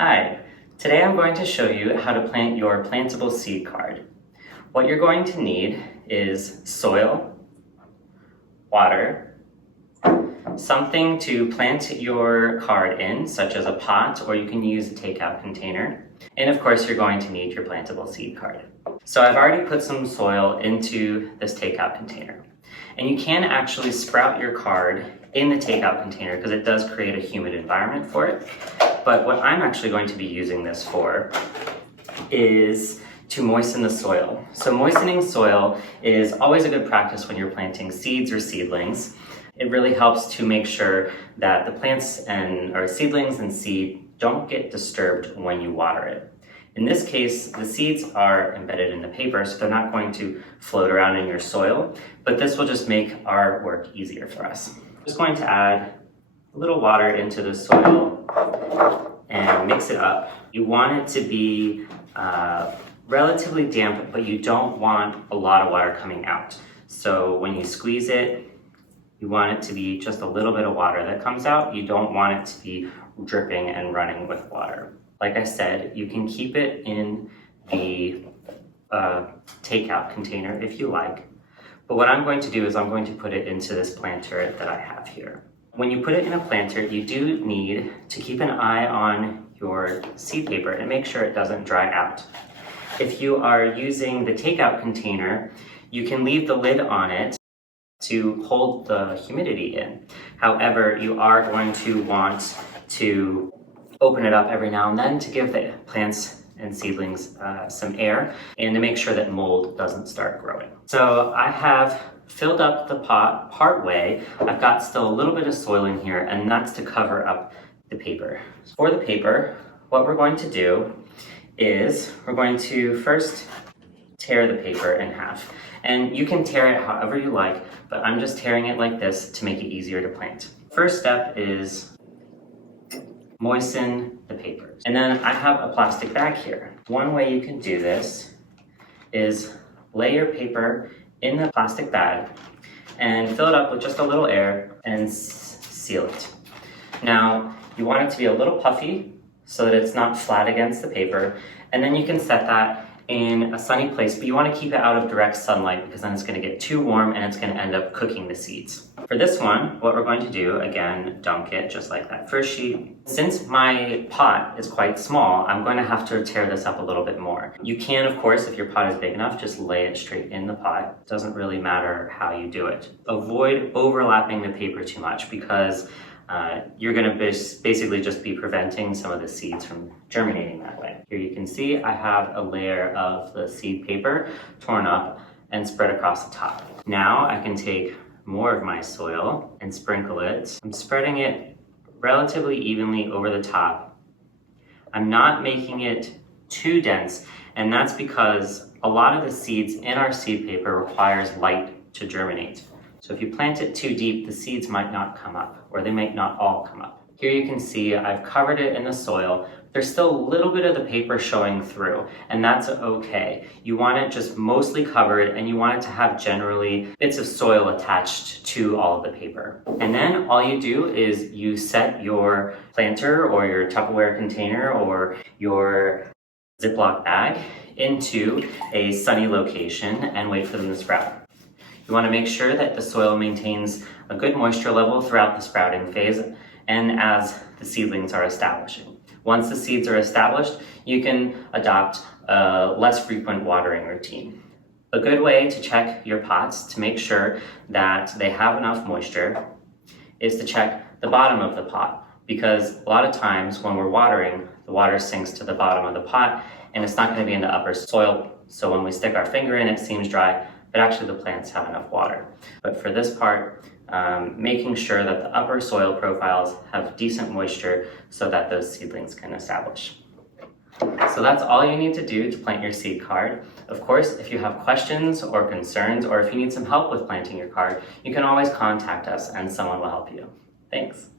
Hi, today I'm going to show you how to plant your plantable seed card. What you're going to need is soil, water, something to plant your card in, such as a pot, or you can use a takeout container. And of course, you're going to need your plantable seed card. So I've already put some soil into this takeout container. And you can actually sprout your card in the takeout container because it does create a humid environment for it. But what I'm actually going to be using this for is to moisten the soil. So moistening soil is always a good practice when you're planting seeds or seedlings. It really helps to make sure that the plants or seedlings and seed don't get disturbed when you water it. In this case, the seeds are embedded in the paper, so they're not going to float around in your soil, but this will just make our work easier for us. I'm just going to add a little water into the soil and mix it up. You want it to be relatively damp, but you don't want a lot of water coming out. So when you squeeze it, you want it to be just a little bit of water that comes out. You don't want it to be dripping and running with water. Like I said, you can keep it in the takeout container if you like. But what I'm going to do is I'm going to put it into this planter that I have here. When you put it in a planter, you do need to keep an eye on your seed paper and make sure it doesn't dry out. If you are using the takeout container, you can leave the lid on it to hold the humidity in. However, you are going to want to open it up every now and then to give the plants and seedlings some air and to make sure that mold doesn't start growing. So I have filled up the pot part way. I've got still a little bit of soil in here, and that's to cover up the paper. For the paper, what we're going to do is we're going to first tear the paper in half. And you can tear it however you like, but I'm just tearing it like this to make it easier to plant. First step is moisten the paper. And then I have a plastic bag here. One way you can do this is lay your paper in the plastic bag and fill it up with just a little air and seal it. Now, you want it to be a little puffy so that it's not flat against the paper, and then you can set that in a sunny place, but you want to keep it out of direct sunlight because then it's going to get too warm and it's going to end up cooking the seeds. For this one, what we're going to do, again, dunk it just like that first sheet. Since my pot is quite small, I'm going to have to tear this up a little bit more. You can, of course, if your pot is big enough, just lay it straight in the pot. It doesn't really matter how you do it. Avoid overlapping the paper too much because you're going to basically just be preventing some of the seeds from germinating that way. Here you can see I have a layer of the seed paper torn up and spread across the top. Now I can take more of my soil and sprinkle it. I'm spreading it relatively evenly over the top. I'm not making it too dense, and that's because a lot of the seeds in our seed paper requires light to germinate. So if you plant it too deep, the seeds might not come up, or they might not all come up. Here you can see I've covered it in the soil. There's still a little bit of the paper showing through, and that's okay. You want it just mostly covered, and you want it to have generally bits of soil attached to all of the paper. And then all you do is you set your planter or your Tupperware container or your Ziploc bag into a sunny location and wait for them to sprout. You want to make sure that the soil maintains a good moisture level throughout the sprouting phase and as the seedlings are establishing. Once the seeds are established, you can adopt a less frequent watering routine. A good way to check your pots to make sure that they have enough moisture is to check the bottom of the pot, because a lot of times when we're watering, the water sinks to the bottom of the pot and it's not going to be in the upper soil. So when we stick our finger in, it seems dry, but actually the plants have enough water. But for this part, making sure that the upper soil profiles have decent moisture so that those seedlings can establish. So that's all you need to do to plant your seed card. Of course, if you have questions or concerns, or if you need some help with planting your card, you can always contact us and someone will help you. Thanks.